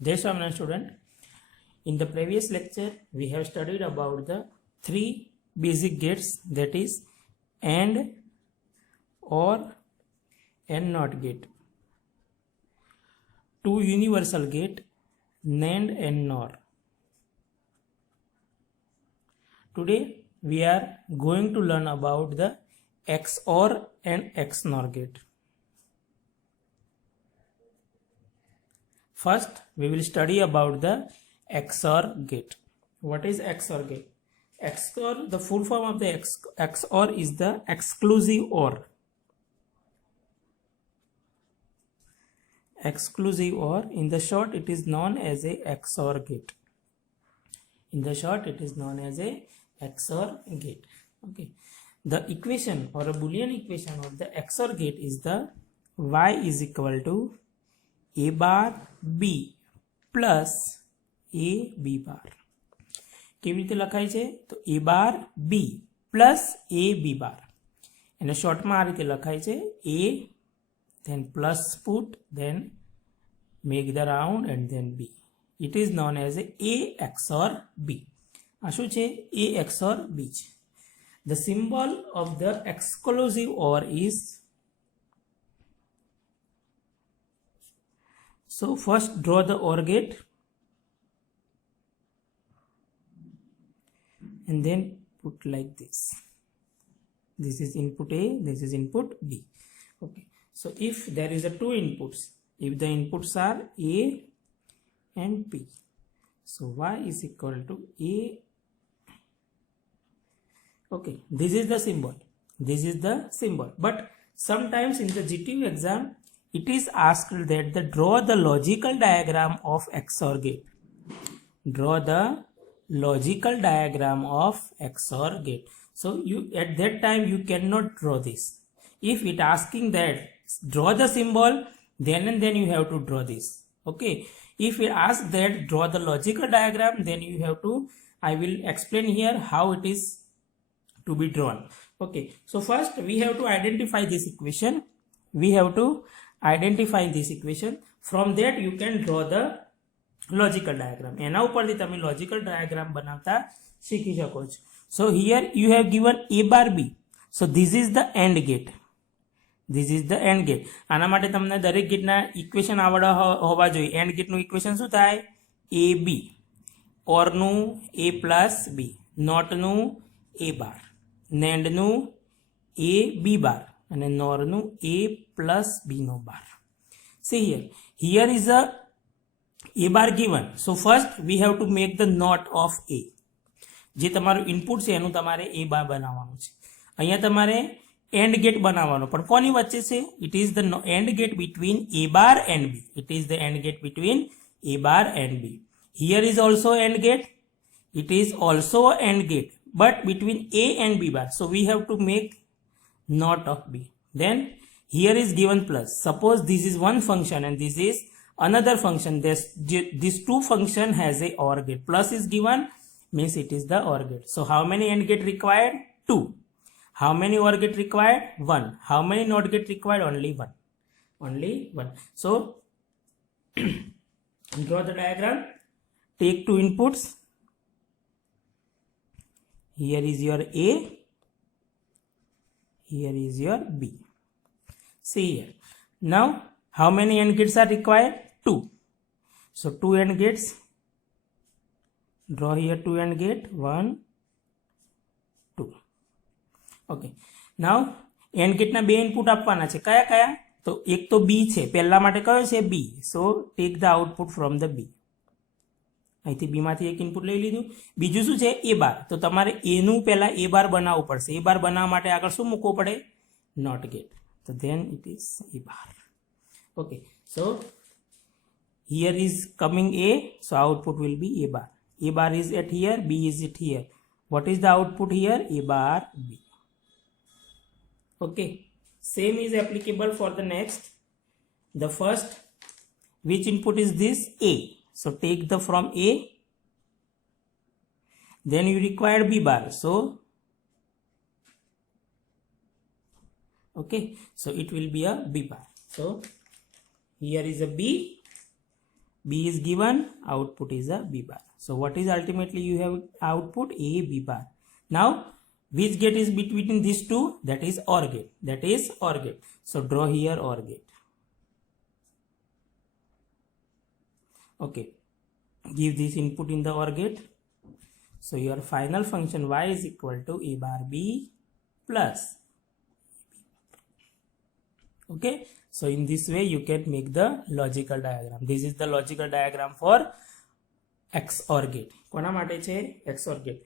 Jai Swaminarayan student. In the previous lecture, we have studied about the three basic gates, that is AND, OR and NOT gate. Two universal gate, NAND and NOR. Today we are going to learn about the XOR and XNOR gate. First, we will study about the XOR gate. What is XOR gate? XOR, the full form of the XOR is the exclusive OR. Exclusive OR, in the short it is known as a XOR gate. In the short it is known as a XOR gate. Okay. The equation or a Boolean equation of the XOR gate is the Y is equal to A bar B plus A B bar. કેવી રીતે લખાય છે? તો A bar B plus A B bar. એને શોર્ટમાં આ રીતે લખાય છે A, then plus put, then make the round and then B. It is known as A XOR B. આ શું છે? A XOR B છે. The symbol of the exclusive OR is, so first draw the OR gate and then put like this. This is input A, this is input B. Okay. So if there is a two inputs, if the inputs are A and B, so Y is equal to A. Okay, this is the symbol. This is the symbol. But sometimes in the GTU exam, it is asked that draw the logical diagram of XOR gate. Draw the logical diagram of XOR gate. So you at that time you cannot draw this. If it asking that draw the symbol, then and then you have to draw this. Okay. If it asks that draw the logical diagram, then you have to, I will explain here how it is to be drawn. Okay. So first we have to identify this equation. We have to identify this equation. From that you can draw the logical diagram. એના ઉપરથી તમે logical diagram બનાવતા શીખી શકો છો. So here you have given A bar B. So this is the AND gate. This is the AND gate. આના માટે તમને દરેક ગેટના ઇક્વેશન આવડવા હોવા જોઈએ. AND ગેટનું ઇક્વેશન શું થાય? AB. OR નું A plus B. NOT નું A bar. NAND નું A B bar. And NOR નું A plus B no bar. See here. Here is a bar given. So first we have to make the NOT of A. જે તમારું input છે એનું તમારે A bar બનાવવાનું છે. અહીંયા તમારે AND gate બનાવવાનો. પણ કોની વચ્ચે છે? It is the AND gate between A bar and B. It is the AND gate between A bar and B. Here is also AND gate. It is also AND gate, but between A and B bar. So we have to make NOT of B. Then here is given plus. Suppose this is one function and this is another function. This two function has a OR gate. Plus is given, means it is the OR gate. So how many AND gate required? 2. How many OR gate required? 1. How many NOT gate required? Only 1. Only 1. So draw the diagram. Take two inputs. Here is your A. Here is your B. See here. Now how many AND gates are required? 2. So 2 AND gates. Draw here 2 AND gate. 1, 2. Okay. Now AND gate ના બે input આપવાના છે. કયા કયા? તો એક તો B છે. પહેલા માટે કયો છે? B. So take the output from the B. અહીંથી B માંથી એક ઇનપુટ લઈ લીધું. બીજું શું છે? A bar. તો તમારે A નું પહેલા A bar બનાવવું પડશે. A bar બનાવવા માટે આગળ શું મૂકવો પડે? NOT gate. So then it is A bar. Okay. So here is coming A. So output will be A bar. A bar is at here. B is at here. What is the output here? A bar B. Okay. Same is applicable for the next. The first, which input is this? A. So take the from A. Then you require B bar. So okay. So it will be a B bar. So here is a B B is given, output is a B bar. So what is ultimately you have output A B bar. Now which gate is between these two? That is OR gate. That is OR gate. So draw here OR gate. Okay. Give this input in the OR gate. So your final function y is equal to A bar B plus. Okay. So in this way you can make the logical diagram. This is the logical diagram for XOR gate. કોના માટે છે? XOR gate.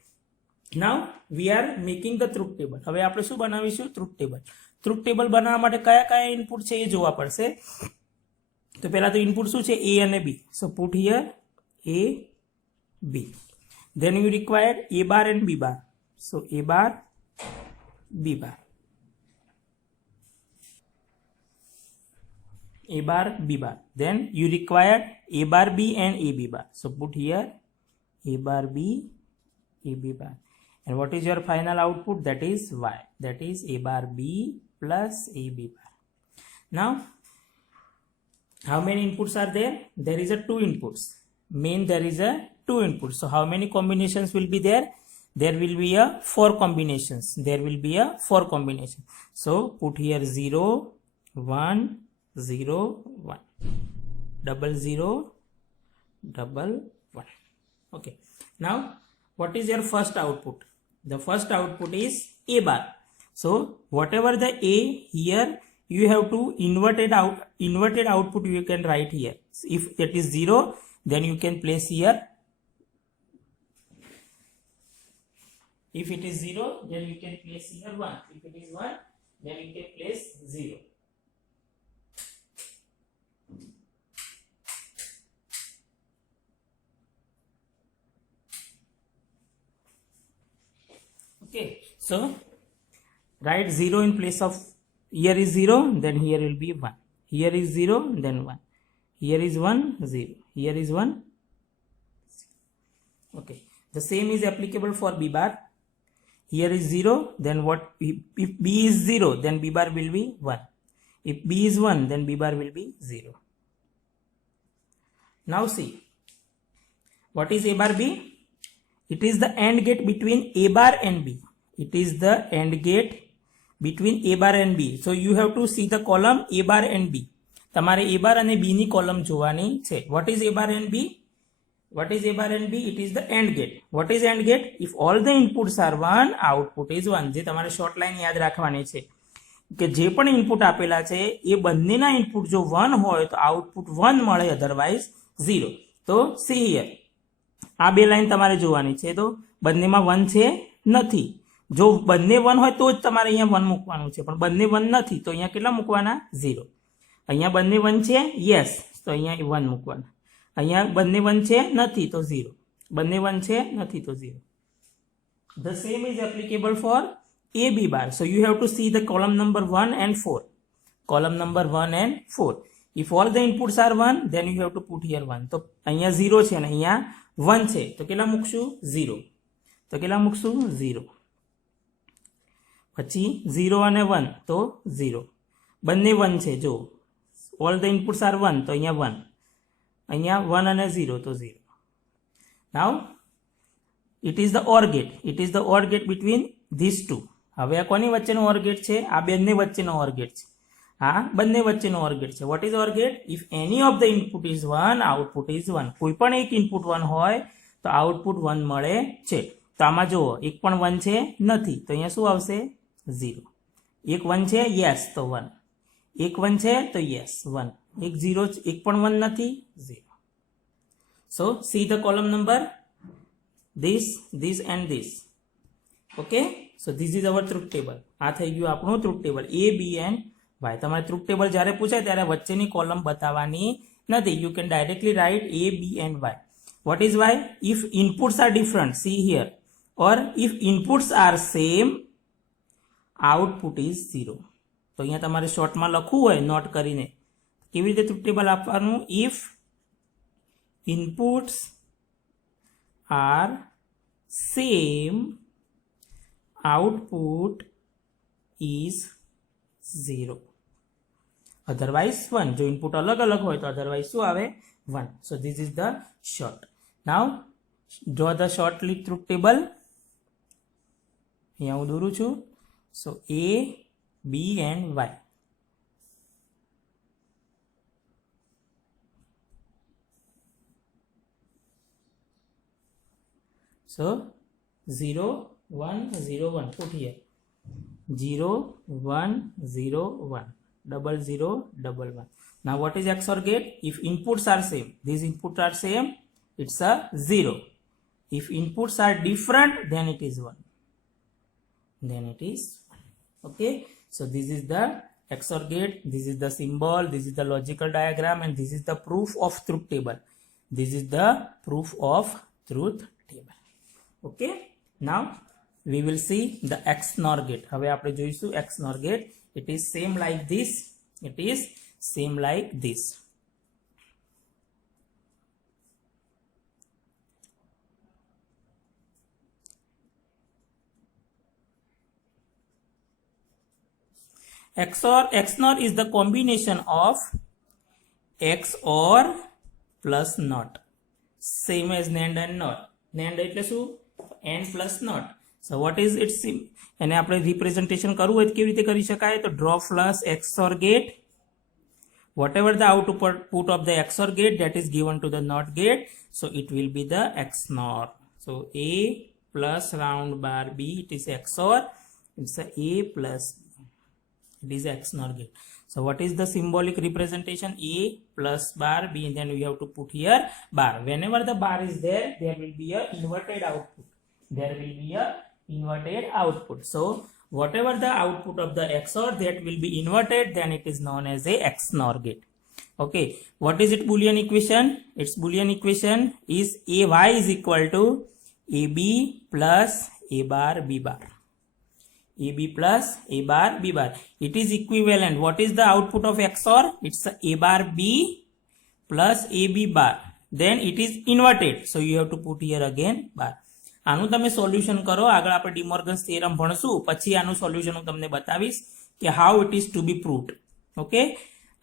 Now we are making the truth table. હવે આપણે શું બનાવીશું? truth table. truth table બનાવવા માટે કયા કયા ઇનપુટ છે એ જોવા પડશે. તો પહેલા તો ઇનપુટ શું છે? A અને B. So put here A B. Then you require A bar and B bar. So A bar B bar. A bar B bar. Then you require A bar B and A B bar. So put here A bar B A B bar. And what is your final output? That is Y. That is A bar B plus A B bar. Now how many inputs are there? There is a 2 inputs. Main there is a 2 inputs. So how many combinations will be there? There will be a 4 combinations. There will be a 4 combinations. So put here 0 1 0 1 double 0 double 1. Okay. Now what is your first output? The first output is A bar. So whatever the A here, you have to inverted output you can write here. If that is 0, then you can place here. If it is 0, then you can place here 1. If it is 1, then you can place 0. Okay, so write 0 in place of, here is 0, then here will be 1. Here is 0, then 1. Here is 1, 0. Here is 1. Okay, the same is applicable for B bar. Here is 0, then what? If B is 0, then B bar will be 1. If B is 1, then B bar will be 0. Now see, what is A bar B? It is the AND gate between A bar and B. It is the AND gate between A bar and B. So you have to see the column A bar and B. તમારે A bar અને B ની column જોવાની છે. What is A bar and B? What is A bar and B? It is the AND gate. What is AND gate? If all the inputs are 1, output is 1. જે તમારે short line યાદ રાખવાની છે કે જે પણ ઇનપુટ આપેલા છે એ બંનેના ઇનપુટ જો 1 હોય તો આઉટપુટ 1 મળે, અધરવાઇઝ 0. તો see here, આ બે લાઈન તમારે જોવાની છે. તો બંનેમાં 1 છે નથી. જો બંને 1 હોય તો જ તમારે અહીંયા 1 મૂકવાનું છે, પણ બંને 1 નથી તો અહીંયા કેટલા મૂકવાના? 0. અહીંયા બંને 1 છે, યસ, તો અહીંયા 1 મૂકવાના. અહીંયા બંને 1 છે નથી તો 0. બંને 1 છે નથી તો 0. The same is applicable for A B bar. So you have to see the column number 1 and 4. Column number 1 and 4. If all the inputs are 1, then you have to put here 1. તો અહીંયા 0 છે અને અહીંયા 1 છે તો કેટલા મૂકશું? 0. તો કેટલા મૂકશું? 0. પછી 0 અને 1 તો 0. બંને 1 છે. જો all the inputs are 1 તો અહીંયા 1. અહીંયા 1 અને 0 તો 0. Now it is the OR gate. It is the OR gate between these two. હવે આ કોની વચ્ચેનો OR gate છે? આ બંને વચ્ચેનો OR gate છે. આ બંને વચ્ચેનો OR gate છે. What is OR gate? If any of the input is 1, output is 1. કોઈ પણ એક input 1 હોય તો output 1 મળે છે. તો આમાં જુઓ, એક પણ 1 છે નથી તો અહીંયા શું આવશે? 0. એક 1 છે, યસ, તો 1. એક 1 છે તો યસ, 1. એક 0, એક પણ 1 નથી, 0. So see the column number, this and this. Okay, so this is our truth table. આ થઈ ગયું આપણું truth table A, B and Y. તમારે truth table જ્યારે પૂછાય ત્યારે વચ્ચેની કોલમ બતાવવાની નથી. You can directly write A, B and Y. What is Y? If inputs are different, see here, or if inputs are same, output is 0. તો અહીંયા તમારે શોર્ટમાં લખવું હોય નોટ કરીને કેવી રીતે truth table આપવાનું? If inputs are same, output is 0. Otherwise 1. જો ઇનપુટ અલગ અલગ હોય તો અધરવાઇઝ શું આવે? 1. So this is the short. Now draw the shortly truth table. અહીંયા હું દોરું છું. So A, B and Y. So 0, 1, 0, 1. Put here 0, 1, 0, 1. 0, 0, 1, 1. Now what is XOR gate? If inputs are same, these inputs are same, it's a 0. If inputs are different, then it is 1. Then it is 1. Okay. So this is the XOR gate. This is the symbol. This is the logical diagram, and this is the proof of truth table. This is the proof of truth table. Okay. Now we will see the XNOR gate. હવે આપણે જોઈશું XNOR gate. It is same like this. It is same like this. XNOR is the combination of XOR plus NOT. Same as NAND and NOT. NAND એટલે શું? AND plus NOT. So what is its એને આપણે representation કરવું હોય તો કેવી રીતે કરી શકાય? તો draw plus XOR gate. Whatever the output of the XOR gate, that is given to the NOT gate. So it will be the XNOR. So A plus round bar B, it is XOR. It's a A plus B. It is XNOR gate. So what is the symbolic representation? A plus bar B, and then we have to put here bar. Whenever the bar is there, there will be a inverted output. There will be a inverted output. So whatever the output of the XOR, that will be inverted, then it is known as a XNOR gate. Okay. What is it Boolean equation? Its Boolean equation is AY is equal to AB plus A bar B bar. AB plus A bar B bar. It is equivalent. What is the output of XOR? It's A bar B plus AB bar. Then it is inverted. So you have to put here again bar. આનું તમે solution કરો. આગળ આપણે ડિમોર્ગન્સ theorem ભણશું, પછી આનું solution હું તમને બતાવીશ કે how it is to be proved. Okay.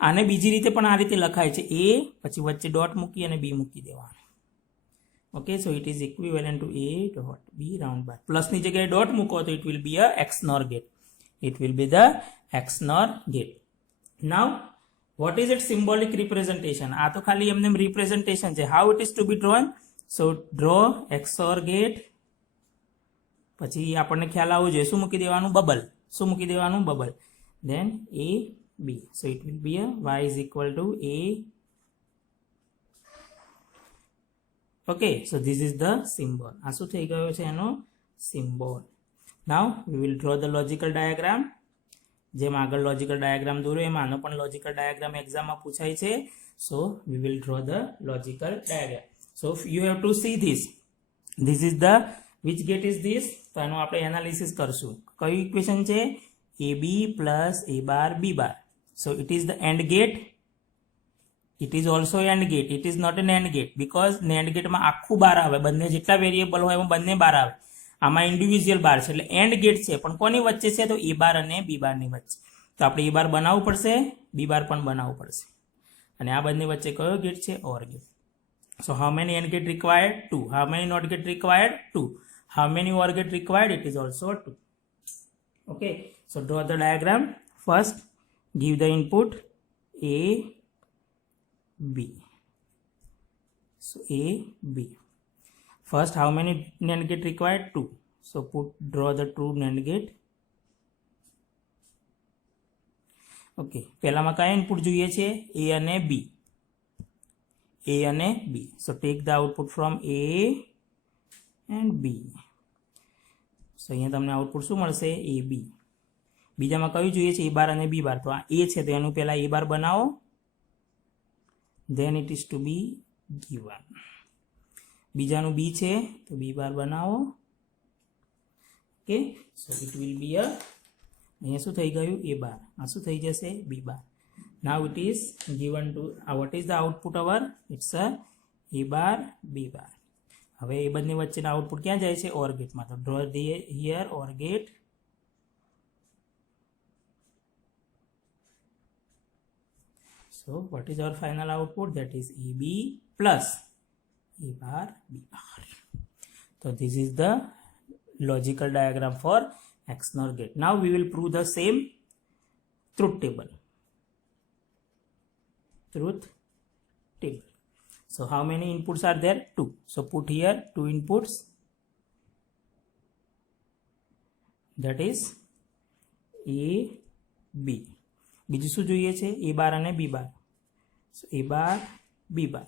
આને બીજી રીતે પણ આ રીતે લખાય છે, A પછી વચ્ચે ડોટ મૂકી અને B મૂકી દેવાનું. Okay, so it is equivalent to A dot B round bar. Plusની જગ્યાએ ડોટ મૂકો તો it will be a XNOR gate. It will be the XNOR gate. Now, what is its symbolic representation? આ તો ખાલી એમને representation છે. How it is to be drawn? So draw XOR gate. પછી આપણને ખ્યાલ આવવો જોઈએ શું મૂકી દેવાનું? બબલ. શું મૂકી દેવાનું? Bubble. Then A B. So it will be a Y is equal to A. Okay, so this is the symbol. આ શું થઈ ગયો છે એનો symbol. Now we will draw the logical diagram. જેમ આગળ logical diagram દોર્યો એમાં આનો પણ logical diagram એક્ઝામમાં પૂછાય છે. So we will draw the logical diagram. So you have to see this. This is the, which gate is this? તો આનું આપણે એનાલિસિસ કરશું. કયું ઇક્વેશન છે? AB plus A bar B bar. So it is the AND gate. It is also AND gate. It is not an AND gate because NAND gate માં આખું બાર આવે. બંને જેટલા વેરિયેબલ હોય એમાં બંને બાર આવે. આમાં ઇન્ડિવિજ્યુઅલ બાર છે એટલે AND gate છે. પણ કોની વચ્ચે છે? તો A bar અને B bar ની વચ્ચે. તો આપણે A bar બનાવવું પડશે, B bar પણ બનાવવું પડશે. અને આ બંને વચ્ચે કયો ગેટ છે? OR gate. So how many AND gate required? 2. How many NOT gate required? 2. How many OR gate required? It is also 2. Okay. So draw the diagram. First, give the input A, B. So A, B. First, how many NAND gate required? 2. So draw the 2 NAND gate. Okay. પહેલામાં કયા input જોઈએ છે? A અને B. A અને B. So take the output from A and B. So અહીંયા તમને output શું મળશે? AB. બીજામાં કયું જોઈએ છે? A બાર અને B બાર. તો આ A છે તો એનું પહેલા A બાર બનાવો. Then it is to be given. બીજાનું B છે તો B બાર બનાવો. Okay. So it will be a, અહીંયા શું થઈ ગયું? A બાર. આ શું થઈ જશે? B bar. Now it is given to, what is the output our? It's a A bar, B bar. હવે એ બંને વચ્ચેના આઉટપુટ ક્યાં જાય છે? OR ગેટમાં. તો draw here OR gate. So So what is our final output? That is AB plus A bar B bar. So this is the logical diagram for XNOR gate. Now we will prove the same truth table. Truth table. So how many inputs are there? 2. So put here 2 inputs. That is A, B. બીજું શું જોઈએ છે? A બાર અને B bar. So A bar, B બાર.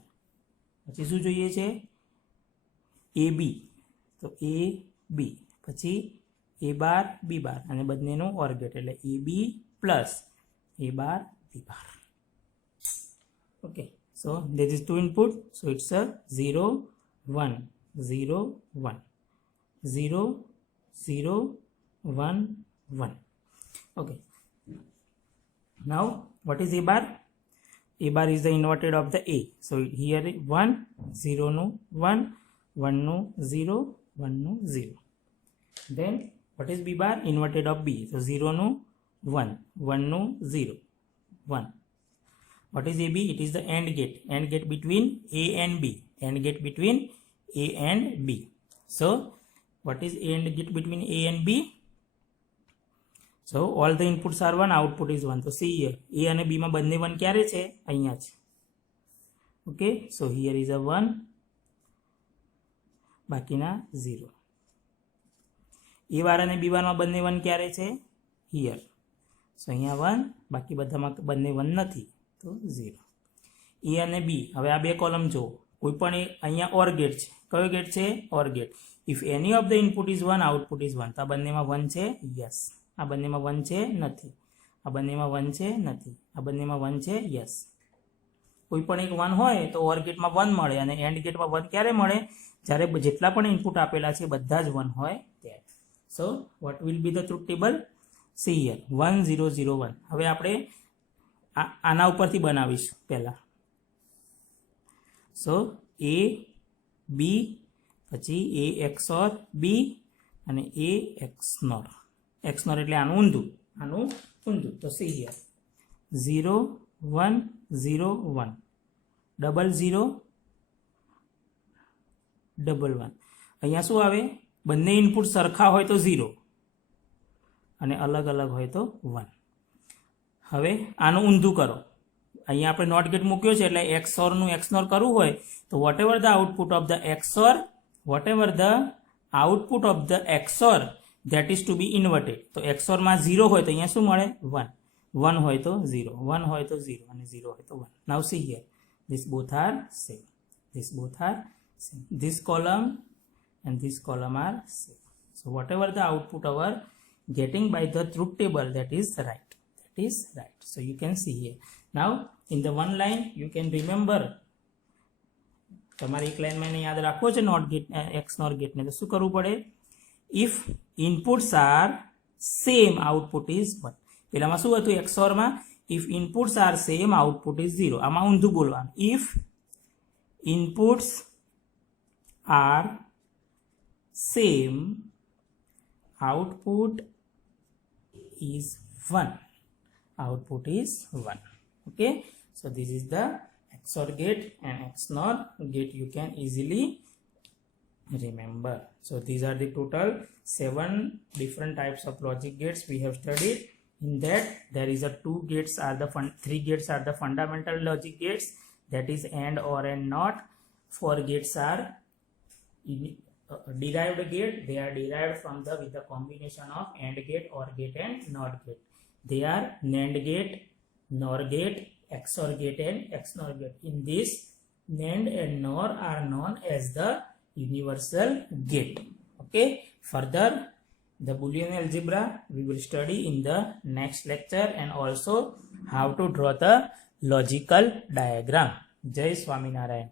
પછી શું જોઈએ છે? AB. તો A, B. પછી A બાર, B બાર અને બંનેનું OR ગેટ એટલે AB plus A bar, B bar. Okay. So there is 2 input. So it's a 0, 1, 0, 1. 0, 0, 1, 1. Okay. Now what is A bar? A bar is the inverted of the A. So here 1, 0 no 1, 1 no 0, 1 no 0. Then what is B bar? Inverted of B. So 0 no 1, 1 no 0, 1. What is AB? It is the AND gate. AND gate between A and B. AND gate between A and B. So what is AND gate between A and B? So all the inputs are 1, output is 1. So see here, A and B માં બંને 1 ક્યારે છે? અહીંયા છે. Okay, so here is a 1, બાકીના 0. A વાર અને B વારમાં બંને 1 ક્યારે છે? Here. So અહીંયા 1, બાકી બધામાં બંને 1 નથી, તો 0. A અને B, હવે આ બે કોલમ જુઓ, કોઈ પણ અહીંયા OR ગેટ છે. કયો ગેટ છે? OR gate. If any of the input is 1, output is 1. તો આ બંનેમાં 1 છે? Yes. આ બંનેમાં 1 છે? નથી. આ બંનેમાં 1 છે? નથી. આ બંનેમાં 1 છે? યસ. કોઈ પણ એક 1 હોય તો OR ગેટમાં 1 મળે અને AND ગેટમાં 1 ક્યારે મળે? જ્યારે જેટલા પણ ઇનપુટ આપેલા છે બધા જ 1 હોય ત્યારે. So what will be the truth table? C here 1 0 0 1. હવે આપણે આના ઉપરથી બનાવીશું પહેલા. સો A B પછી A XOR B અને A XNOR. XNOR એટલે આનું ઊંધું, આનું ઊંધું. તો સી હિયર 0 1 0 1 ડબલ 0 ડબલ 1. અહીંયા શું આવે? બંને ઇનપુટ સરખા હોય તો 0 અને અલગ અલગ હોય તો 1. હવે આનું ઊંધું કરો. અહીંયા આપણે નોટ ગેટ મૂક્યો છે એટલે XORનું XNOR કરવું હોય તો whatever the output of the XOR, whatever the output of the XOR, that is to be inverted. તો XOR માં 0 હોય તો અહીંયા શું મળે? 1. 1 હોય તો 0, 1 હોય તો 0 અને 0 હોય તો 1. Now see here, these both are same. These both are same. This column and this column are same. So whatever the output our getting by the truth table, that is right. That is right. So you can see here. Now in the one line you can remember. તમારે એક લાઈનમાં એને યાદ રાખવો છે not gate XNOR ગેટને. તો શું કરવું પડે? If inputs are same, output is 1. પેલામાં શું હતું XOR માં? If inputs are same, output is 0. આમાં ઊંધું બોલવાનું. If inputs are same, output is 1. Output is 1. Okay. So this is the XOR gate and XNOR gate you can easily remember. So these are the total 7 different types of logic gates we have studied. In that there is a 3 gates are the fundamental logic gates, that is AND, OR and NOT. 4 gates are derived gate. They are derived from with the combination of AND gate, OR gate and NOT gate. They are NAND gate, NOR gate, XOR gate and XNOR gate. In this, NAND and NOR are known as the universal gate. Okay. Further, the Boolean algebra we will study in the next lecture, and also how to draw the logical diagram. Jai Swaminarayan.